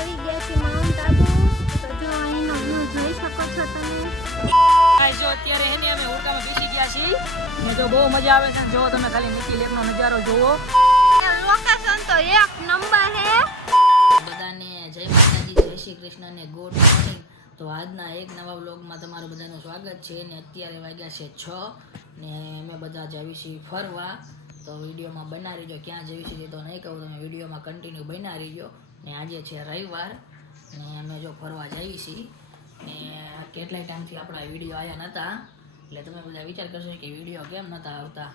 આવી ગયા છે માઉન્ટ આબુ. તો જો અહીંનો વ્યૂ જોઈ શકો છો તમે. જો અત્યારે એને અમે હોટલામાં બેસી ગયા છીએ ને જો બહુ મજા આવે છે. જો તમે ખાલી નીચે લેકનો નજારો જોવો. લોકેશન તો એક નંબર હે. બધાને જય માતાજી, જય શ્રી કૃષ્ણ ને ગુડ મોર્નિંગ. તો આજના એક નવા વ્લોગમાં તમારું બધાનું સ્વાગત છે. ને અત્યારે વાગ્યા છે 6 ને અમે બધા જઈએ છીએ ફરવા. તો વિડીયોમાં બના રહીજો. ક્યાં જઈએ છીએ તો નહીં કહું, તમે વિડીયોમાં કન્ટિન્યુ બના રહીજો. ને આજે છે રવિવાર ને અમે જો ફરવા જઈએ છીએ. ને કેટલાય ટાઈમથી આપણા વિડીયો આવ્યા નહોતા, એટલે તમે બધા વિચાર કરશો કે વિડીયો કેમ નહોતા આવતા.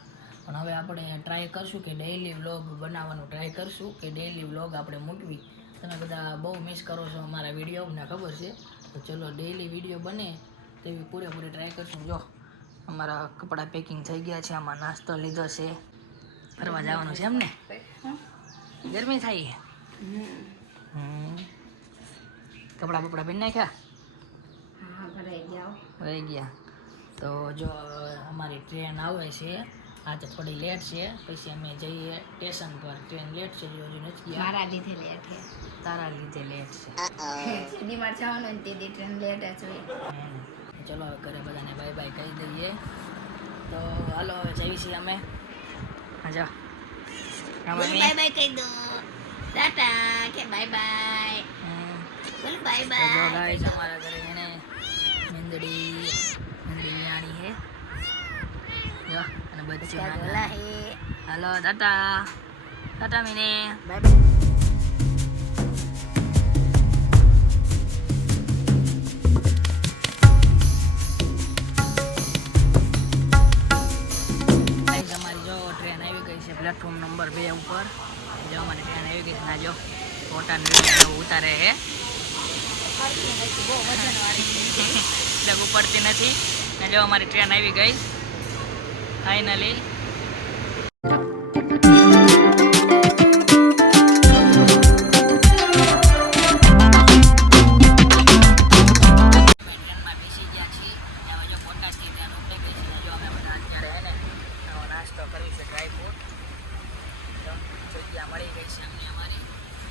પણ હવે આપણે ટ્રાય કરશું કે ડેઈલી વ્લોગ બનાવવાનું ટ્રાય કરશું, કે ડેઈલી વ્લોગ આપણે મૂકવી. તમે બધા બહુ મિસ કરો છો અમારા વિડીયો, અમને ખબર છે. તો ચલો ડેઈલી વિડીયો બને તેવી પૂરેપૂરી ટ્રાય કરશું. જો અમારા કપડાં પેકિંગ થઈ ગયા છે, આમાં નાસ્તો લીધો છે. ફરવા જવાનું છે એમને. ગરમી થાય. કપડાં બપડા પહેરી નાખ્યા. રહી ગયા. તો જો અમારી ટ્રેન આવે છે, આજે થોડી લેટ છે. પછી અમે જઈએ સ્ટેશન પર. ટ્રેન લેટ છે, હજુ નથી ગયા. મારા લીધે લેટ છે. તારા લીધે લેટ છે. સીડીમાં જવાનું ને તે ટ્રેન લેટ જ હોય. ચલો હવે ઘરે બધાને બાય બાય કહી દઈએ. તો હાલો હવે જઈએ છીએ અમે. હા જાઓ બાય બાય કહી દો. ટાટા કે બાય બાય. બોલ બાય બાય. જો ગાઈસ અમારા ઘરે એને મંદડી આણી હે. જો અને બચ્ચું ગલા હે. હાલો ટાટા ટાટા મીને બાય બાય. પ્લેટફોર્મ નંબર 2 ઉપર જો અમારી ટ્રેન આવી ગઈ છે. ના જો ફોટા ઉતારે હે. ઉપડતી નથી ને જો અમારી ટ્રેન આવી ગઈ ફાઇનલી. ટ્રેનમાં બેસી ગયા છીએ. હવે જો ફોટાથી ટ્રેન ઉપડી ગઈ છે. જો અમે બધા અત્યારે હે ને નાસ્તો કરીશું. ડ્રાય ફ્રૂટ જગ્યા મળી ગઈ છે અમને અમારી.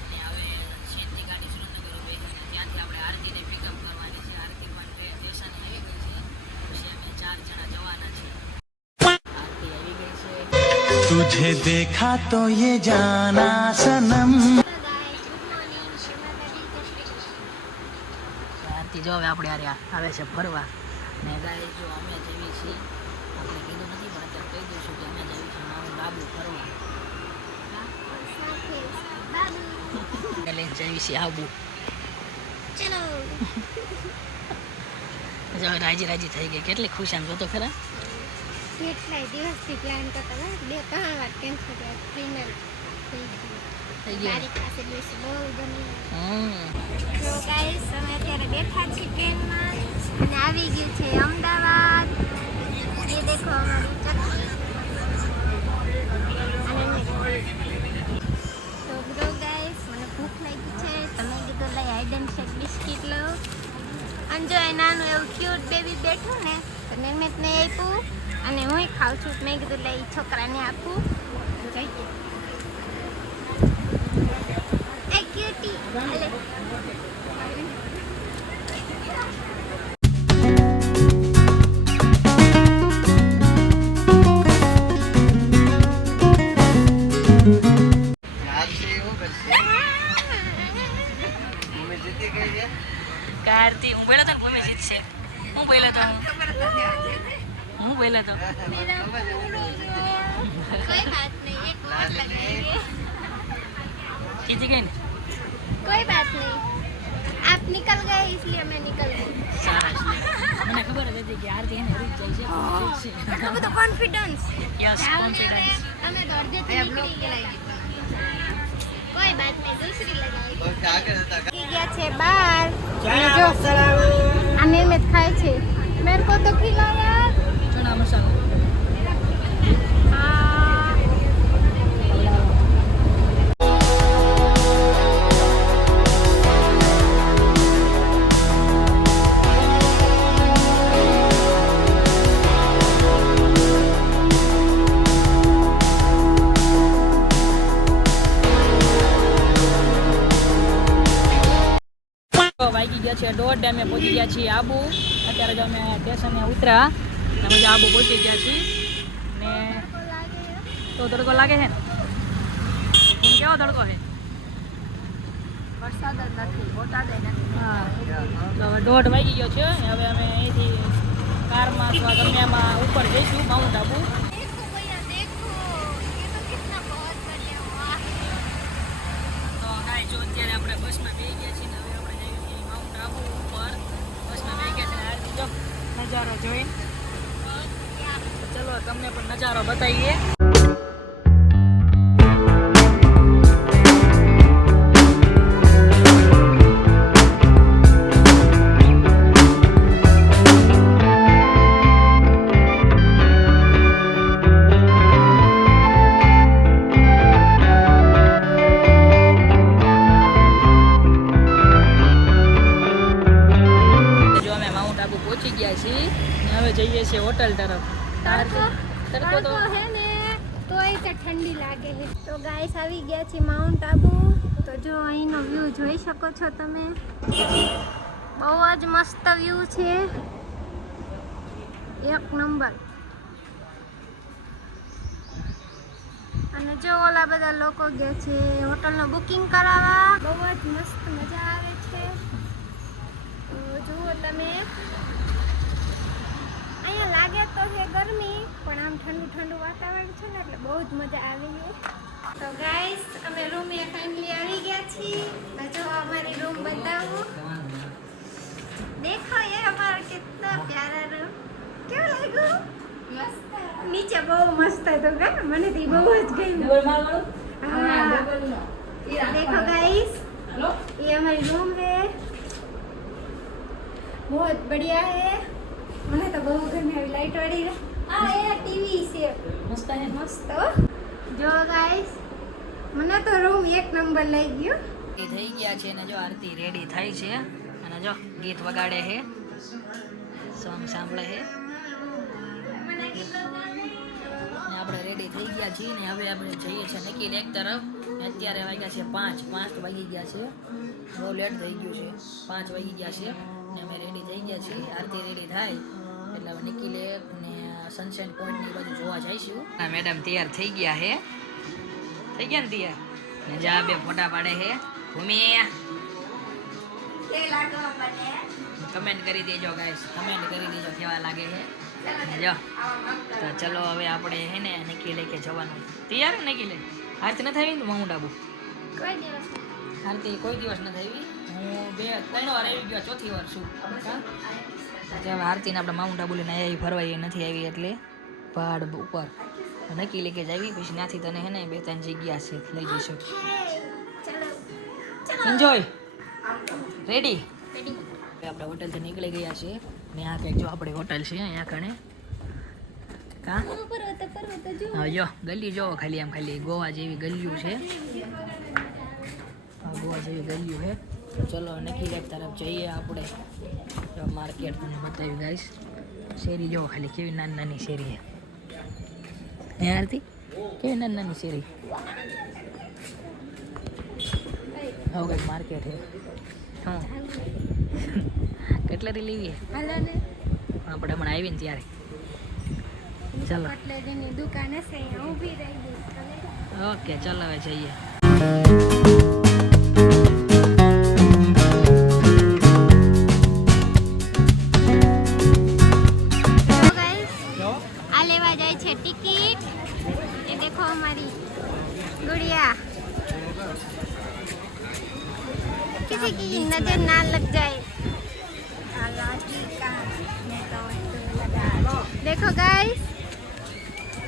અને હવે શેનથી ગાડી સુરેન્દ્રનગર ઉભી ગઈ છે. ત્યાંથી આપણે આરતીને પિકઅપ કરવાની છે. આરતી પણ સ્ટેશન આવી ગઈ છે. પછી અમે 4 જણા જવાના છે. આરતી આવી ગઈ છે. तुझे देखा तो ये जाना सनम. આરતી જો હવે આપણે આવે છે ફરવા. ને ગાય જો અમે જઈએ છીએ, આપણે કીધું નથી પણ અત્યારે કહી દઈશું કે અમે જઈએ છીએ માઉન્ટ આબુ ફરવા. લઈને જઈએ છીએ આબુ. ચલો જો રાજી રાજી થઈ ગઈ. કેટલી ખુશ આમ જોતો ખરા. કેટલાય દિવસથી પ્લાન કરતા હતા. 2-3 વાર કેન્સલ કર્યા. ફાઇનલ થઈ ગયું. મારી પાસે દિવસ બહુ ગમી. તો ગાઈસ અમે અત્યારે બેઠા છીએ ટ્રેનમાં અને આવી ગયું છે અમદાવાદ. એ દેખો અમારી ચક્કી. તો બ્રો ગાઈસ મને ભૂખ લાગી છે. તમે કીધું લઈ હાઈડ એન્ડ શેક બિસ્કિટ લો. અને જો એ નાનું એવું ક્યુટ બેબી બેઠું ને તો નિર્મિતને આપ્યું અને હું ખાઉં છું. મેં કીધું લઈ છોકરાને આપું. એ ક્યુટી હાલે. આરતી હું બોલ્યો તો ને ભૂમિ જીતશે. હું બોલ્યો તો कोई बात नहीं, एक और लगाएंगे. जीती गई ना. कोई बात नहीं, आप निकल गए इसलिए मैं निकल गई. મને ખબર હતી કે આરતી એને રીત જાય છે. એટલો બધો કોન્ફિડન્સ. Yes confidence. અમે તો અડધેથી નીકળી ગયા. કોઈ બાત નહીં, દૂસરી લગાવી. ઓકે આગળ હતા. ગયા છે બહાર. જો આ નિર્મિત ખાય છે. મેરે કો તો ખિલાયા ચણા મસાલા. તો વાગી ગયા છે 1:30, અમે પહોંચી ગયા છીએ આબુ. અત્યારે જો અમે સ્ટેશને ઉતર્યા અને પછી આબુ પહોંચી ગયા છીએ ને તો તડકો લાગે છે ને કેવો તડકો છે? વરસાદ જ નથી, બોટાદ નથી. હા તો હવે 1:30 વાગી ગયો છે. હવે અમે અહીંથી કારમાં અથવા ગમે એમાં ઉપર જઈશું માઉન્ટ આબુ. देखो भैया देखो, ये तो कितना बहुत बढ़िया हुआ. તો ગાય જો અત્યારે આપણે બસમાં બેસી ગયા છીએ ને હવે આપણે જઈએ છીએ માઉન્ટ આબુ ઉપર. બસમાં બેસી ગયા છે ને આરતી જો નજારો જોઈ. ચલો તમને પણ નજારો બતાવીએ. પહોંચી ગયા છીએ ને હવે જઈએ છીએ હોટલ તરફ. તડકો તો હે ને તોય તો ઠંડી લાગે છે. તો ગાઈસ આવી ગયા છે માઉન્ટ આબુ. તો જો અહીંનો વ્યૂ જોઈ શકો છો તમે. બહુ જ મસ્ત વ્યૂ છે, એક નંબર. અને જો ઓલા બધા લોકો ગયા છે હોટલનું બુકિંગ કરાવવા. બહુ જ મસ્ત મજા આવે છે. તો જુઓ તમે, અહીંયા લાગે તો છે ગરમી, પણ આમ ઠંડુ ઠંડુ વાતાવરણ છે ને એટલે બહુ જ મજા આવે છે. તો ગાઈસ અમે રૂમે ફાઇનલી આવી ગયા છીએ. જો અમારી રૂમ બતાવું. देखो ये हमारा कितना प्यारा रूम. કેવું લાગ્યું? મસ્ત. નીચે બહુ મસ્ત હતું કે મને તો બહુ જ ગમ્યું. હા देखो गाइस, ये हमारी रूम है, बहुत बढ़िया है. મને તો બહુ ગમે આવી લાઈટ વાળી. આ એ ટીવી છે મસ્ત હે. મસ્ત. જો ગાઈસ મને તો રૂમ એક નંબર લઈ ગયો. એ થઈ ગયા છે ને જો આરતી રેડી થાય છે અને જો ગીત વગાડે છે, સોંગ સાંભળે છે ને આપણે રેડી થઈ ગયા છીએ ને હવે આપણે જઈએ છીએ નિખિલ એક તરફ. અત્યારે વાગ્યા છે 5 વાગી ગયા છે, બહુ લેટ થઈ ગયું છે. 5 વાગી ગયા છે ને અમે રેડી થઈ ગયા છીએ. આરતી રેડી થાય એટલે હવે નિખિલ ને સનસેટ પોઈન્ટ ની બાજુ જોવા જઈશું. આ મેડમ તૈયાર થઈ ગયા છે, થઈ ગયા ને તૈયાર ને જા બે ફોટા પાડે છે. ભૂમિ કમેન્ટ કરી દેજો ગાઈસ, કમેન્ટ કરી દેજો કેવા લાગે છે. જો તો ચલો હવે આપણે હે ને નિખિલે કે જવાનું તૈયાર. નિખિલે આરતી નથી આવી માઉન્ટ આબુ? કોઈ દિવસ આરતી કોઈ દિવસ નથી આવી. હું 2-3 વાર આવી ગયો, ચોથી વાર છું. હવે આરતીને આપણે માઉન્ટ આબુ લઈને આવી ફરવા એ નથી આવી એટલે પહાડ ઉપર નિખિલે કે જાવી પછી ત્યાંથી તને હે ને 2-3 જગ્યા છે લઈ જઈશું. એન્જોય. રેડી? આપણે હોટલથી નીકળી ગયા છીએ ને આ કંઈક જો આપણે હોટલ છે અહીંયા કણે કા પર્વત જો. હા જો ગલી જો ખાલી આમ ખાલી ગોવા જેવી ગલીઓ છે. હા ગોવા જેવી ગલીઓ છે. તો ચલો નિખિલ એક તરફ જઈએ આપણે. જો માર્કેટ તમને બતાવી ગાઈસ. શેરી જો ખાલી કેવી નાની નાની શેરી છે. હે આરતી કેવી નાની નાની શેરી. હવે કંઈક માર્કેટ છે. હા કટલેરી લેવી હાલો ને, આપણે હમણાં આવી ને ત્યારે. ચાલો કટલેરીની દુકાન હશે અહીંયા ઊભી રહી ગઈ. ઓકે ચાલો હવે જઈએ. આ લેવા જાય છે ટિકિટ. એ દેખો અમારી गुड़िया, किसी की नजर ना लग जाए. देखो गाइस,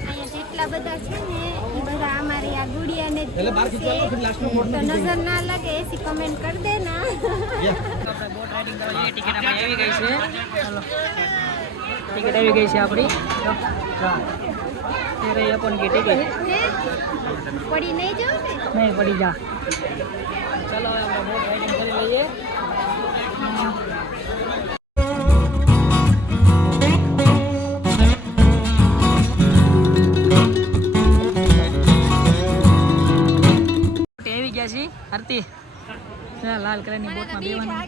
અહીંયા જેટલા બધા છે ને એ બધા અમારી આ ગુડિયાને જ છે. તો નજર ના લગે એસી કમેન્ટ કર દેના. આપણે બોટ રાઇડિંગ કરવા જઈએ. ટિકિટ આપણી આવી ગઈ છે. ચાલો ટિકિટ આવી ગઈ છે આપણી. ये रही अपन की टिकट. પડી નહીં જાવ ને? नहीं पड़ी जा. चलो હવે આપણે બોટ રાઇડિંગ કરી લઈએ. આવી ગયા છીએ આરતી. લાલ કલરની બોટમાં બેવાની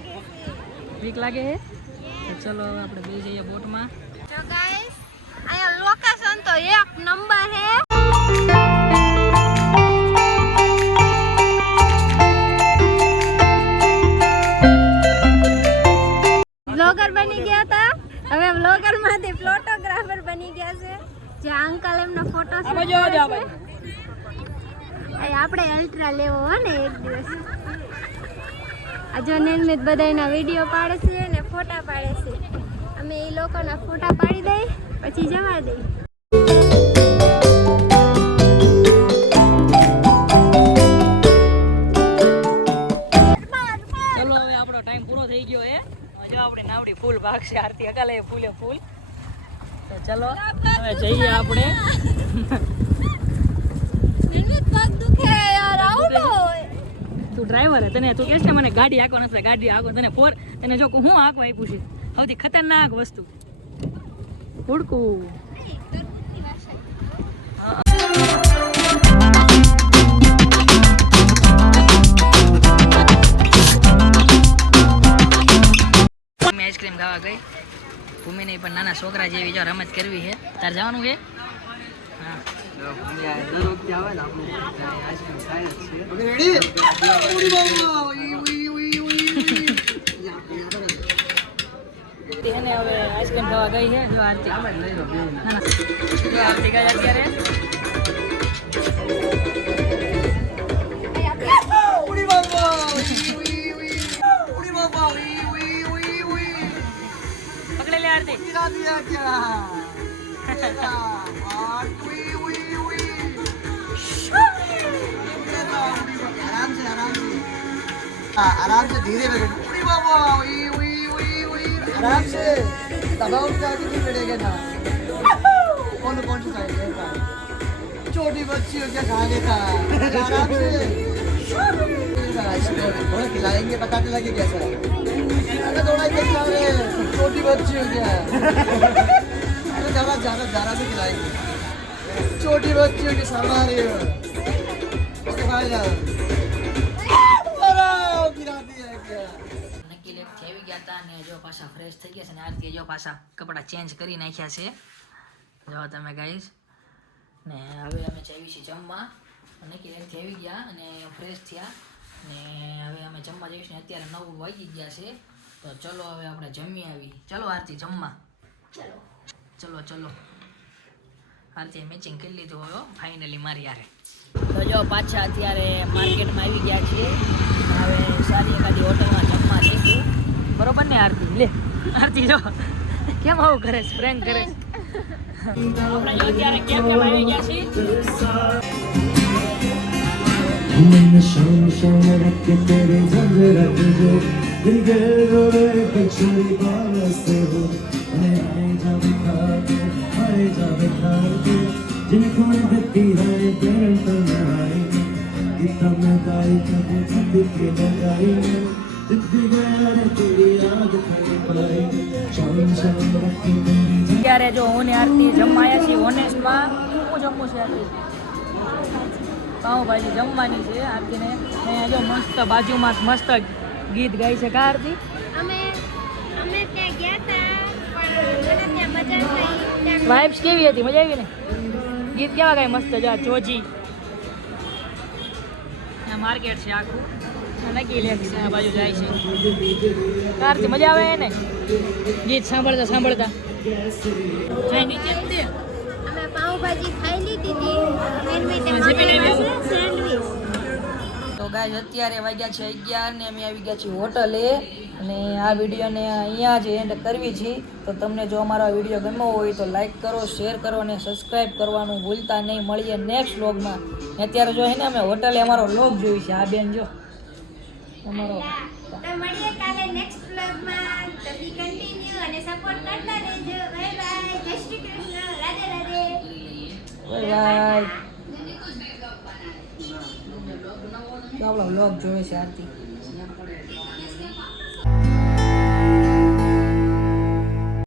બીક લાગે હે તો ચલો હવે આપણે બે જઈએ બોટમાં. જો ગાઈસ અહીંયા લોકેશન તો એક નંબર હે. વ્લોગર બની ગયા હતા, હવે વ્લોગર માંથી ફોટોગ્રાફર બની ગયા છે. જે અંકલ એમનો ફોટો આપણે અલ્ટ્રા લેવો હોય ને એક દિવસ. આ જો નિર્મિત બધાના વિડીયો પાડે છે ને ફોટા પાડે છે. અમે એ લોકોના ફોટા પાડી દઈ પછી જવા દઈ. ચલો હવે આપણો ટાઈમ પૂરો થઈ ગયો હે. જો આપણે નાવડી ફૂલ ભાગશે આરતી અકાલે ફૂલે ફૂલ. તો ચલો હવે જઈએ આપણે. નિર્મિત પગ દુખે યાર, આવડો તું ડ્રાઈવર હે, તને તું કહેશ ને મને ગાડી હાંકવા નથી, ગાડી હાંકવા તને જો હું હાંકવા આપ્યું છે સૌથી ખતરનાક વસ્તુ હુડકું. આઈસ્ક્રીમ ખાવા ગઈ ભૂમિને પણ નાના છોકરા જેવી જો રમત કરવી છે. તાર જવાનું છે? હા એને હવે આઈસ્ક્રીમ ખાવા ગઈ છે. જો આરતી જો આરતી ગઈ અત્યારે. પકડે લે આરતી. आराम से धीरे आराम से दबाव उठा के नहीं बैठेगा ना. कौन कौन सी खाएगा? छोटी बच्ची हो क्या खाने का? आराम से थोड़ा खिलाएंगे, बताने लगे कैसा है. अरे थोड़ा ही खिला रहे, छोटी बच्ची हो क्या? अरे जरा जरा जरा भी खिलाएंगे. छोटी बच्ची हो क्या सामान रही हो? खाए जा નક્કી લેકથી આવી ગયા હતા ને જો પાછા ફ્રેશ થઈ ગયા છે ને આરતી જો પાછા કપડાં ચેન્જ કરી નાખ્યા છે. જો તમે ગાઈસ ને હવે અમે જઈએ છીએ જમવા. નક્કી લેકથી આવી ગયા અને ફ્રેશ થયા ને હવે અમે જમવા જઈશું ને અત્યારે 9 વાગી ગયા છે. તો ચલો હવે આપણે જમી આવી. ચલો આરતી જમવા. ચલો ચલો આરતી મેચિંગ કરી લીધું હવે ફાઇનલી મારી યારે. તો જો પાછા અત્યારે માર્કેટમાં આવી ગયા છીએ. હવે સારી એકાદી હોટલમાં જમવા જઈશું. બરોબર ને આરતી? લે આરતી જો કેમ આવું કરે છે, પ્રેન્ક કરે છે. આપણે જો અત્યારે કેમ આવી ગયા છીએ. मन शाम शाम रख के तेरे जंग रख जो दिल के रोए पछड़ी बासे हो आए जा बिखा के जिनको धरती है तेरे तो आए इतना मैं गाई कब छुट्टी के लगाई दिखती गया रे तेरी याद खड़ी पाई शाम शाम रख के तेरे અત્યારે જો હું ને આરતી જમવા આવ્યા છીએ ઓનેસ્ટમાં. હું જમવું છે આરતી? પાઉંભાજી જમવાની છે આરતીને. અહીંયા જો મસ્ત બાજુમાં મસ્ત ગીત ગાય છે. કા આરતી? અમે ત્યાં ગયા હતા પણ મને ત્યાં મજા આવી. વાઇબ્સ કેવી હતી? મજા આવી ને? ગીત કેવા ગાય મસ્ત જા ચોજી. આ માર્કેટ છે આખું નક્કી લેક છે આ બાજુ જાય છે. આરતી મજા આવે ને ગીત સાંભળતા સાંભળતા? જાય નીચે જ દે. અમે પાઉંભાજી ખાઈ લીધી હતી. નિર્મિતે મંગાવ્યા છે સેન્ડવિચ. તો ગાઈસ અત્યારે વાગ્યા છે 11 ને અમે આવી ગયા છીએ હોટલે. અને આ વિડીયોને અહીંયા જ એન્ડ કરવી છે. તો તમને જો અમારો આ વિડીયો ગમ્યો હોય તો લાઈક કરો, શેર કરો અને સબસ્ક્રાઈબ કરવાનું ભૂલતા નહીં. મળીએ નેક્સ્ટ વ્લોગમાં. અત્યારે જો હે ને અમે હોટલે અમારો વ્લોગ જોઈ છે. આ બેન જો અમારો. તો મળીએ કાલે નેક્સ્ટ વ્લોગમાં. તો બી કન્ટિન્યુ અને સપોર્ટ કરતા રહેજો. Bye bye. Jai Shri Krishna. Radhe Radhe. Bye bye. આપણો વ્લોગ જોવે છે આરતી.